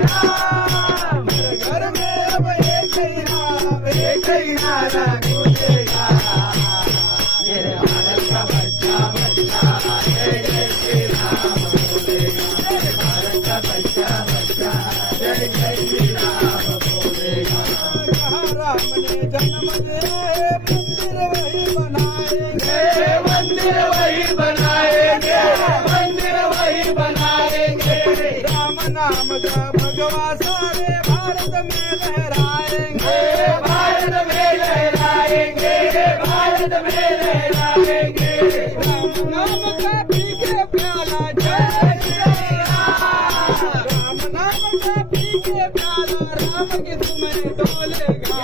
राम हर घर में अब एक ही नाम एक ही नारा गूंजेगा मेरे भारत का बच्चा बच्चा जय जय श्री राम बोलेगा मेरे भारत का बच्चा बच्चा जय जय श्री राम बोलेगा जहाँ राम ने जन्म दिए मंदिर वही बनाएंगे मंदिर नाम का भगवा सारे भारत में लहराएँगे। भारत में लहराएँगे भारत में लहराएँगे। राम नाम का पी के प्याला जय श्री राम। राम नाम का पी के प्याला राम के तुम्हें डोलेगा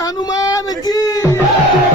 हनुमान की